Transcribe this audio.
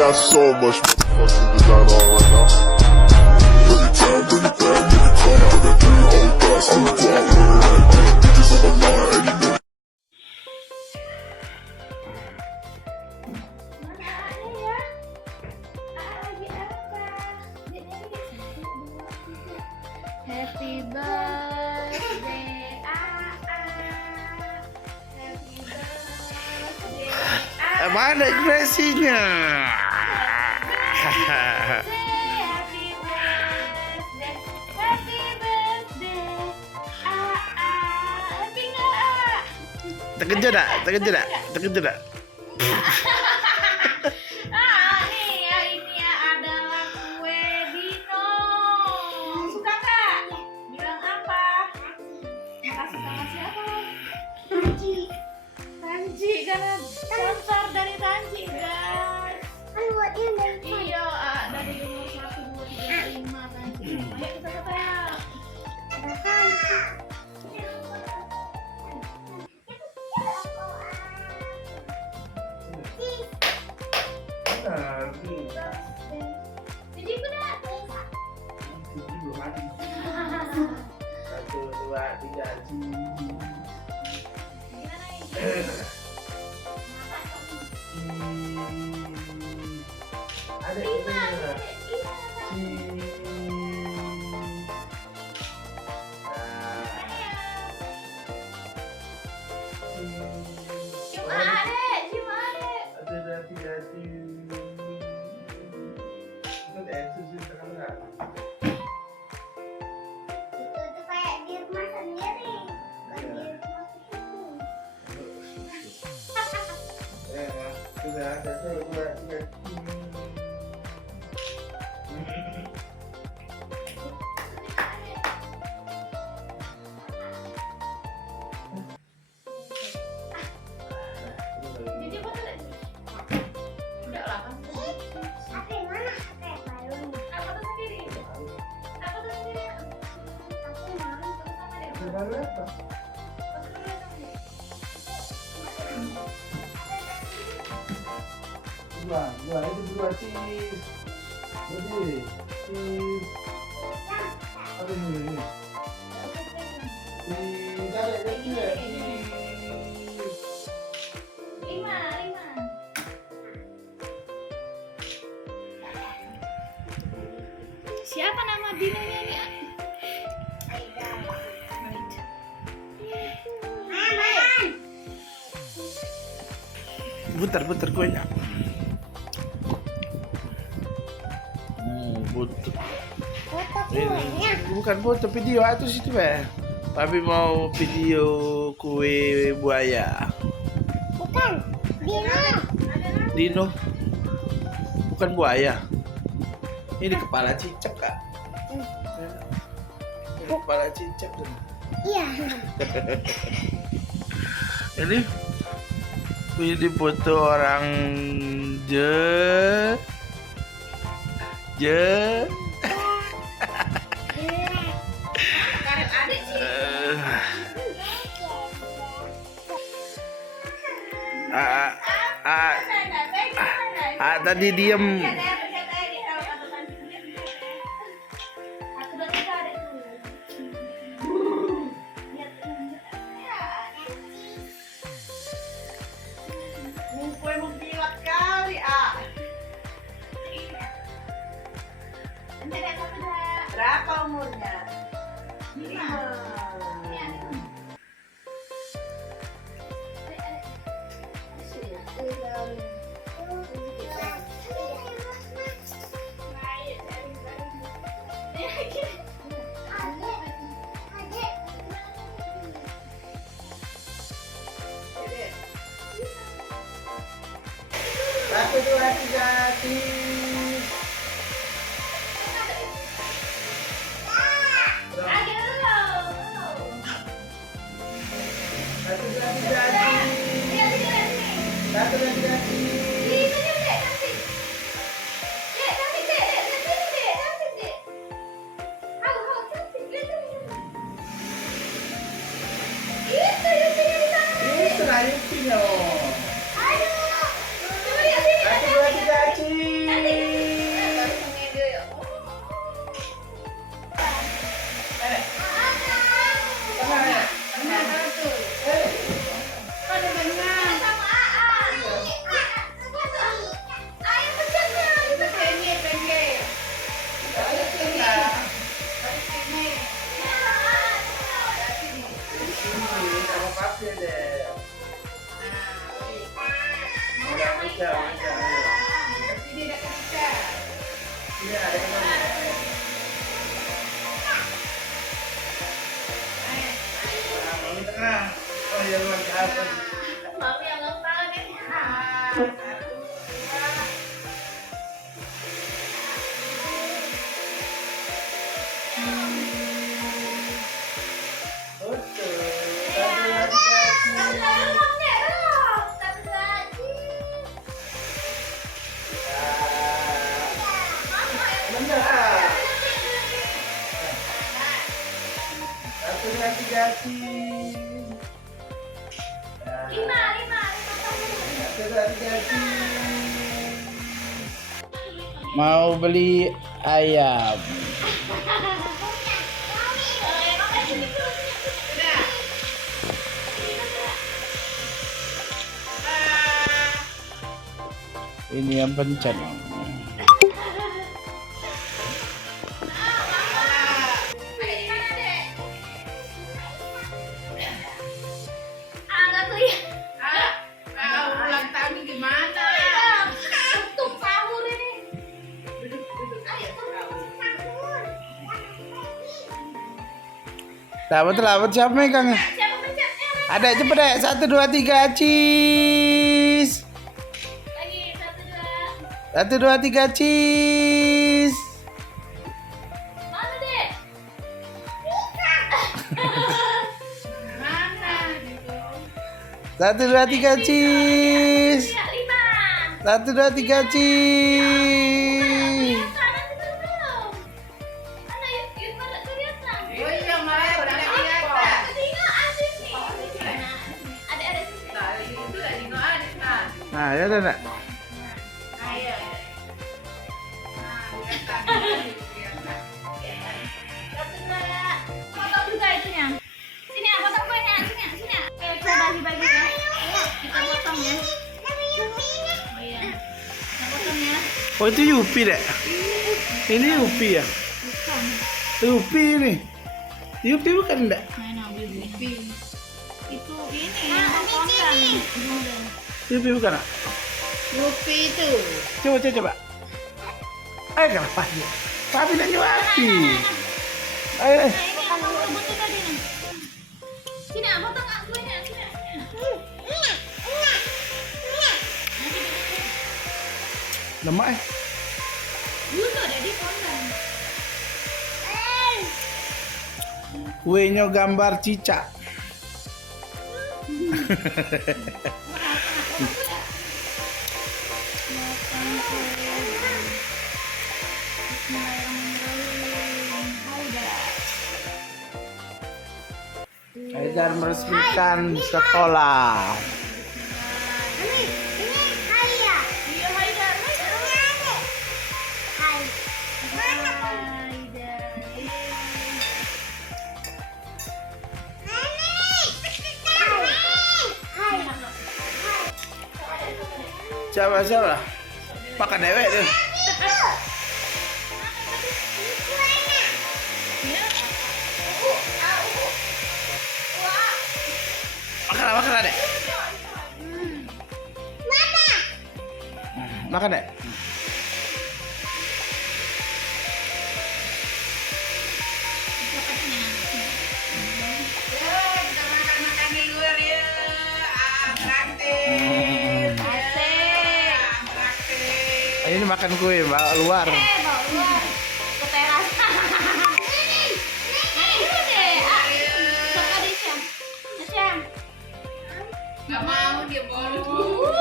got so much fucking design on right now. Bring it down, bring it back, make it come. I got 3 whole thoughts, I'm the guap with it right now. Bitches on my line, and you know. Happy birthday, Happy birthday, Mana ekspresinya? Happy birthday, happy nggak? Terkejut tak? Terkejut tak? Terkejut tak? Nih ya, ini ya adalah kue Dino. Suka nggak? Bilang apa? Makasih sama siapa? Tanji, karena sponsor dari Tanji, guys. Iya, dari nomor 1, 2, 3, 5 Tanji. Ayo kita kata ya. Tanji udah. 1, 2, 3, Gimana ini? ada Lima. Cuma adek. Sudah, 1, 2, 3. Jadi apa tuh? Udah lah kan. Apa tuh sendiri? Apa tuh sendiri? Sama deh. Berapa? Dua itu berdua cheese. Jadi cheese. Apa ini? Cheese ada juga cheese. 5. Siapa nama Dinonya nih? Putar kuenya. Foto. Bukan foto, video itu situ ya. Tapi mau video kue buaya. Bukan, Dino. Bukan buaya. Ini kepala cicak, Kak. Ini kepala cicak tuh. Iya. Ini video foto orang je. Karet adik sih. Tadi diem. Kue mengkilat kali, ah. Berapa umurnya? 5. Satu, dua, tiga, cheese. Satu, dua, tiga, cheese. Satu, dua, tiga, cheese. Ini selain Pino. Satu, dua, tiga, cheese. Tidak ketika. Iya, ada yang Mami tengah. Oh iya, luar biasa. Mami yang ngepal nih. Satu, dua. Betul. Mau beli ayam. Ini yang pencet. Ulang tahun gimana? Untung sahur ini. Ayo sahur. Dapat siapa megang? Siapa pencetnya? Ada cepet deh. 1, 2, 3 cheese. Lagi 1, 1, 2. 2, 3 cheese. Mana deh? Mana gitu? 1, 2, 3 cheese. Ya, 5. 1, 2, 3 cheese. Kanan itu belum. Mana yuk mana kelihatan? Oh iya, Maya udah kelihatan. Tinggal asis nih. Ada sisi. Tadi itu dari Noadis, nah. Nah, ya udah nak. Ayo. Nah, kelihatan. Satu dua. Potong juga itunya. Sini ya, potong kuenya. Sini ya, sini ya. Kita bagi-bagi ya. Kita potong ya. Oh iya. Kita potong ya. Oh itu Yupi deh. Ini Yupi ya. Bukan. Yupi ini. Yupi bukan enggak? Mana Yupi? Itu ini yang konten. Yupi bukan nak? Yupi itu. Coba. Ayo kenapa dia? Papi nanya Yupi. Ayo. Nah, ini apa rambutnya tadi nih? Sini, potong kuenya. Sini. Lemak Dulu ada di konten. Kuenya gambar cicak. Haidar meresmikan sekolah. Iya, Haidar. Siapa? Makan dewek tuh. Makan adek. Makan dek. Kita makan di luar ya. Traktir. Traktir. Ini makan kue bawa luar. Bawa keluar ke teras. Dulu deh. Sok Syam. Gak mau dia bawa.